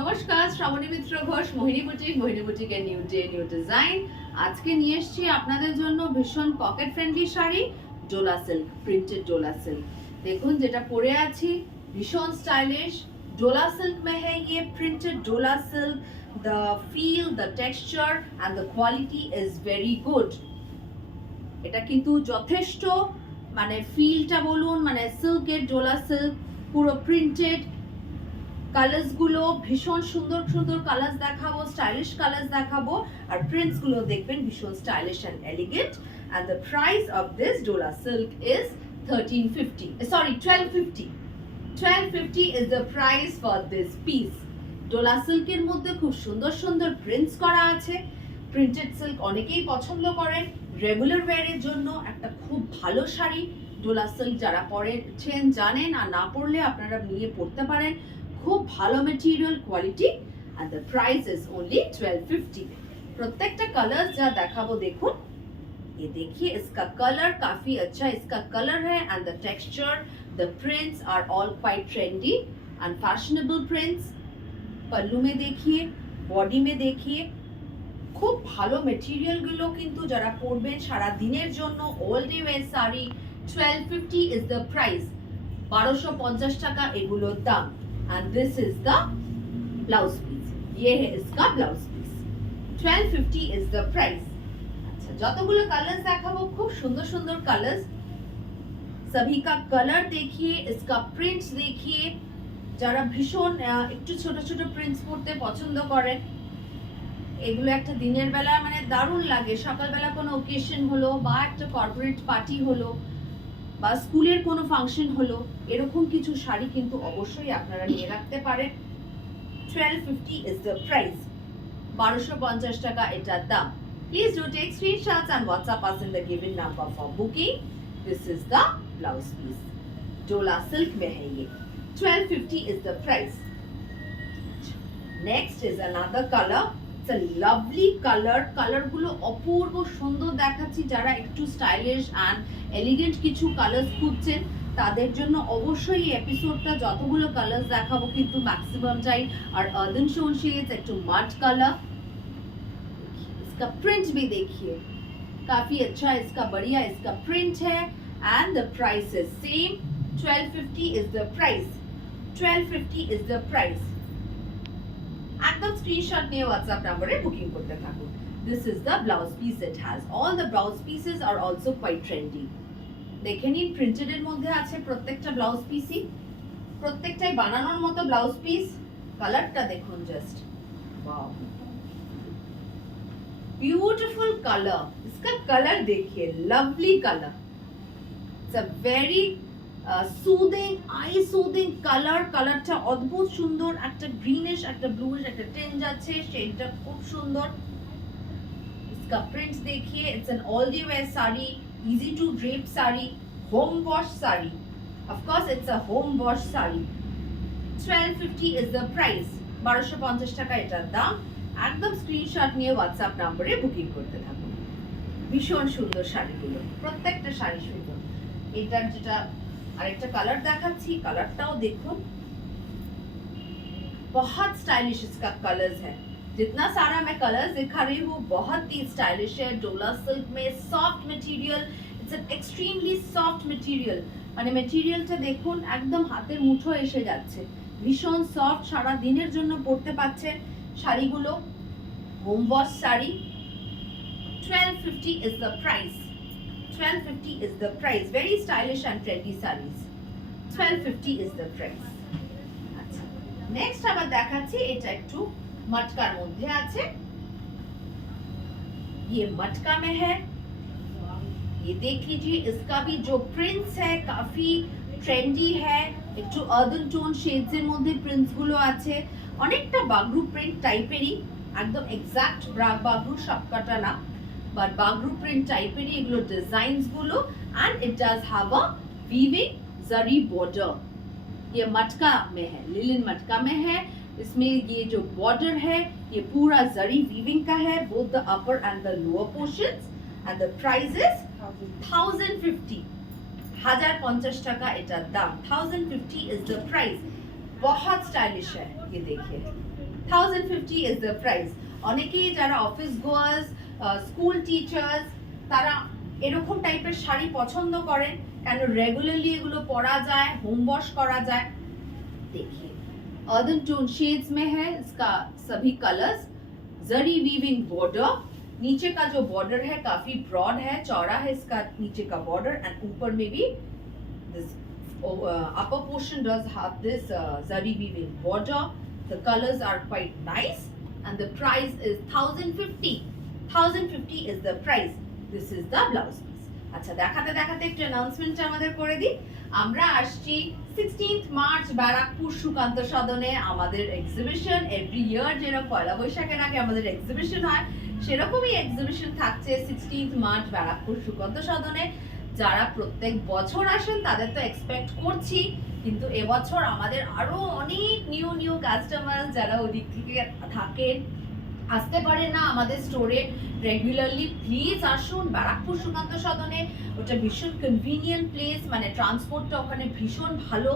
নমস্কার, শ্রাবণী মিত্র ঘোষ, মোহিনী বুটিকের new day new design. আজকে নিয়ে এসেছি আপনাদের জন্য ভীষণ pocket friendly sari, Dola silk, printed Dola silk. দেখুন যেটা পরে আছি ভীষণ স্টাইলিশ। ডোলা সিল্ক में है ये प्रिंटेड डोला silk. The feel, the texture and the quality is very good. এটা কিন্তু যথেষ্ট মানে ফিলটা বলুন, মানে সিল্কের ডোলা সিল্ক, পুরো প্রিন্টেড। কালার্স গুলো ভীষণ সুন্দর সুন্দর কালার্স দেখাবো, স্টাইলিশ কালার্স দেখাবো, আর প্রিন্টস গুলো দেখবেন ভীষণ stylish and elegant. And the price of this Dola silk is 1250 is the price for this piece. Dola সিল্কের মধ্যে খুব সুন্দর সুন্দর প্রিন্টস করা আছে। প্রিন্টেড সিল্ক অনেকেই পছন্দ করেন, রেগুলার ওয়্যারের জন্য একটা খুব ভালো শাড়ি। ডোলা সিল্ক যারা পরেছেন জানেন, আর না পরলে আপনারা নিয়ে পড়তে পারেন। খুব ভালো material quality, and the price is only 1250। প্রত্যেকটা কালার যা দেখাবো দেখুন, ये देखिए इसका कलर काफी अच्छा इसका कलर है, and the texture, the prints are all quite trendy and fashionable prints। पल्लू में देखिए, बॉडी में देखिए, খুব ভালো মেটেরিয়াল গুলো কিন্তু যারা পরবেন সারা দিনের জন্য all day wear sari. 1250 is the price, 1250 টাকা এগুলোর দাম। And this is the blouse piece, ये है इसका blouse piece। 1250 is the price। अच्छा, যতগুলো কালার্স দেখাবো খুব সুন্দর সুন্দর কালার্স। सभी का कलर देखिए, इसका प्रिंट्स देखिए। যারা ভীষণ একটু ছোট ছোট প্রিন্টস পড়তে পছন্দ করেন, এগুলো একটা দিনের বেলা মানে দারুণ লাগে। সকালবেলা কোনো ওকেশন হলো, বা একটা কর্পোরেট পার্টি হলো, বা স্কুলের কোনো ফাংশন হলো, এরকম কিছু শাড়ি কিন্তু অবশ্যই আপনারা নিয়ে রাখতে পারেন। 1250 is the price, 1250 টাকা এটার দাম। Please do take screenshots and WhatsApp us in the given number for booking। This is the blouse piece, डोला सिल्क में है ये। 1250 is the price। Next is another color, it's a lovely color। Colour গুলো অপূর্ব সুন্দর দেখাচ্ছি। যারা একটু stylish and elegant কিছু কালার্স খুঁজছেন তাদের জন্য অবশ্যই এই এপিসোডটা যতগুলো কালার্স দেখাবো কিন্তু ম্যাক্সিমামটাই আর अर्दन शोन शेड्स, একটু মাড কালার। इसका प्रिंट भी देखिए, काफी अच्छा इसका बढ़िया इसका प्रिंट है। And the price is same, 1250 is the price। 1250 is the price। একদম স্ক্রিনশট নিয়ে হোয়াটসঅ্যাপ নম্বরে বুকিং করতে থাকুন। This is the blouse piece it has। All the blouse pieces are also quite trendy। দেখে নিন, প্রিন্টেড এর মধ্যে আছে প্রত্যেকটা ব্লাউজ পিসই, প্রত্যেকটাই বানানোর মতো ব্লাউজ পিস। কালারটা দেখুন জাস্ট, वाओ ब्यूटीफुल कलर। इसका कलर देखिए, lovely colour. It's a very soothing, I soothing colour. কালারটা অদ্ভুত সুন্দর, একটা গ্রিনিশ, একটা ব্লুইশ, একটা টেঞ্জ আছে, শেডটা খুব সুন্দর। इसका प्रिंट्स देखिए, it's an all day wear sari, easy to drape sari, home wash sari. Of course it's a home wash sari. 1250 is the price, 1250 টাকা এটার দাম। একদম স্ক্রিনশট নিয়ে হোয়াটসঅ্যাপ নম্বরে বুকিং করতে থাকুন। ভীষণ সুন্দর শাড়িগুলো, প্রত্যেকটা শাড়ি সুন্দর। এটার যেটা আরেকটা কালার দেখাচ্ছি, কালারটাও দেখুন, बहुत स्टाइलिश इसका कलर्स है। जितना सारा मैं कलर्स दिखा रही हूँ बहुत ही स्टाइलिश है। डोला सिल्क में soft material, it's an extremely soft material. মানে মেটেরিয়ালটা দেখুন, একদম হাতের মুঠো এসে যাচ্ছে, ভীষণ সফট। সারা দিনের জন্য পরতে পাচ্ছেন শাড়িগুলো। Home wash sari. 1250 is the price। 1250 is the price। Very stylish and trendy sarees। 1250 is the price। আচ্ছা, নেক্সট আবার দেখাচ্ছি, এটা একটু मटकार মধ্যে আছে। ये मटका में है, ये देख लीजिए। इसका भी जो प्रिंट्स है काफी ट्रेंडी है, একটু अर्दन टोन शेड्स এর মধ্যে প্রিন্টস গুলো আছে। অনেকটা বাগরু প্রিন্ট টাইপেরই, একদম এক্সাক্ট বাগরু সবকটা না, বাট বাগরু প্রিন্ট টাইপেরই এগুলো ডিজাইনস গুলো। And it does have a weaving zari border. ये मटका में है, लिनन मटका में है। इसमें ये जो बॉर्डर है ये पूरा जरी वीविंग का है, both the upper and the lower portions. And the price is 1050, 1050 টাকা এটার দাম। 1050 is the price। बहुत स्टाइलिश है, ये देखिए 1050 is the price। অনেকেই যারা অফিস গোয়ার্স, স্কুল টিচার্স, তারা এরকম টাইপের শাড়ি পছন্দ করেন, কেন রেগুলারলি এগুলো পরা যায়, হোম ওয়াশ করা যায়। देखिए अर्दन टोन शेड्स में है, इसका सभी कलर्स, जरी वीविंग बॉर्डर, नीचे का जो बॉर्डर है काफी ब्रॉड है, चौड़ा है इसका नीचे का बॉर्डर, एंड ऊपर में भी this upper portion does have this zari weaving border। the colors are quite nice and the price is 1050। 1050 is the price। this is the blouse piece। আচ্ছা দেখাতে দেখাতে একটা অ্যানাউন্সমেন্ট আমাদের করে দিই, আমরা আসছি 16th মার্চ ব্যারাকপুর সুকান্ত সদনে আমাদের এক্সিবিশন। এভরি ইয়ার যেরকম পয়লা বৈশাখের আগে আমাদের এক্সিবিশন হয়, সেরকমই এক্সিবিশন থাকছে 16th মার্চ ব্যারাকপুর সুকান্ত সদনে। যারা প্রত্যেক বছর আসেন তাদের তো এক্সপেক্ট করছি, কিন্তু এবছর আমাদের আরো অনেক নিউ নিউ কাস্টমার যারা ওদিক থেকে থাকেন, আসতে পারে না আমাদের স্টোরে রেগুলারলি, প্লিজ আসুন ব্যারাকপুর সুকান্ত সদনে। ওটা ভীষণ কনভিনিয়েন্ট প্লেস, মানে ট্রান্সপোর্টটা ওখানে ভীষণ ভালো,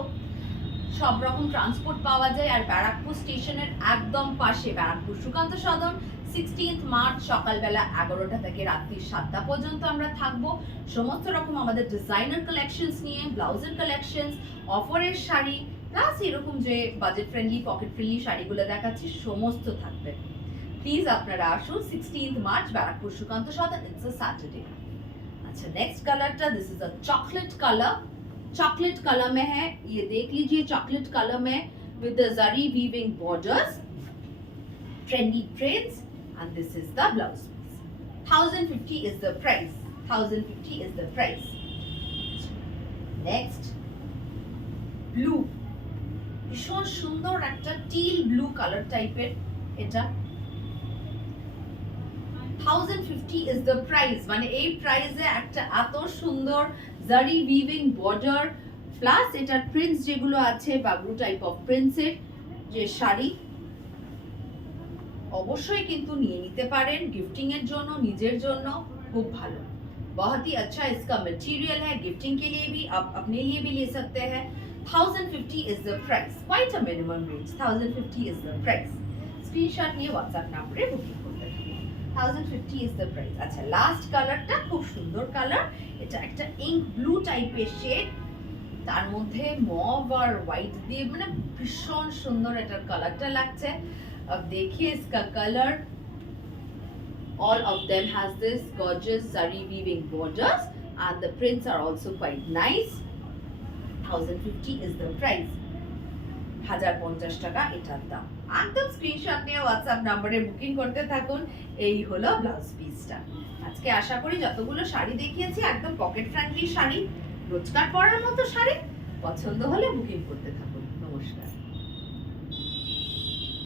সব রকম ট্রান্সপোর্ট পাওয়া যায়। আর ব্যারাকপুর স্টেশনের একদম পাশে ব্যারাকপুর সুকান্ত সদন। 16th মার্চ সকালবেলা 11টা থেকে রাত্রি 7টা পর্যন্ত আমরা থাকবো। সমস্ত রকম আমাদের ডিজাইনার কালেকশনস নিয়ে, ব্লাউজের কালেকশনস, অফারের শাড়ি, প্লাস এরকম যে বাজেট ফ্রেন্ডলি, পকেট ফ্রেন্ডলি শাড়িগুলো দেখাচ্ছি, সমস্ত থাকবে। প্লিজ আপনারা আসুন 16th March Barrackpore Sukanta Sadan, it's a Saturday. अच्छा नेक्स्ट कलरটা, this is a chocolate colour. Chocolate colour में है, ये देख लीजिए, चॉकलेट कलर में with the zari weaving borders, trendy prints, and this is the blouse piece। 1050 is the price। 1050 is the price। next blue, ভীষণ সুন্দর একটা টিল ব্লু কালার টাইপের, এটা 1050 is the price। মানে এই প্রাইসে একটা এত সুন্দর জারি উইভিং বর্ডার প্লাস এটার প্রিন্টস যেগুলো আছে, বাবলু টাইপ অফ প্রিন্টসের যে শাড়ি, অবশ্যই কিন্তু নিয়ে নিতে পারেন গিফটিং এর জন্য, নিজের জন্য, খুব ভালো। बहुत ही अच्छा इसका मटेरियल है, गिफ्टिंग के लिए भी, आप अपने लिए भी ले सकते हैं। 1050 is the price, quite a minimum range। 1050 is the price। Screenshot নিয়ে হোয়াটসঅ্যাপ নম্বরে বুকিং করতে হবে। 1050 is the price। আচ্ছা লাস্ট কালারটা খুব সুন্দর কালার, এটা একটা ইঙ্ক ব্লু টাইপের শেড, তার মধ্যে মভ আর হোয়াইট দিয়ে, মানে ভীষণ সুন্দর এটার কালারটা লাগছে। अब देखिए इसका colour, all of them has this gorgeous zari weaving borders and the prints are also quite nice। 1050 is the price। 1050 টাকা এটার দাম। একদম স্ক্রিনশট নিয়ে হোয়াটসঅ্যাপ নম্বরে বুকিং করতে থাকুন। এই হলো ব্লাউজ পিসটা। আজকে আশা করি যতগুলো শাড়ি দেখিয়েছি একদম পকেট ফ্রেন্ডলি শাড়ি, রোজকার পরার মতো শাড়ি, পছন্দ হলে বুকিং করতে থাকুন। নমস্কার।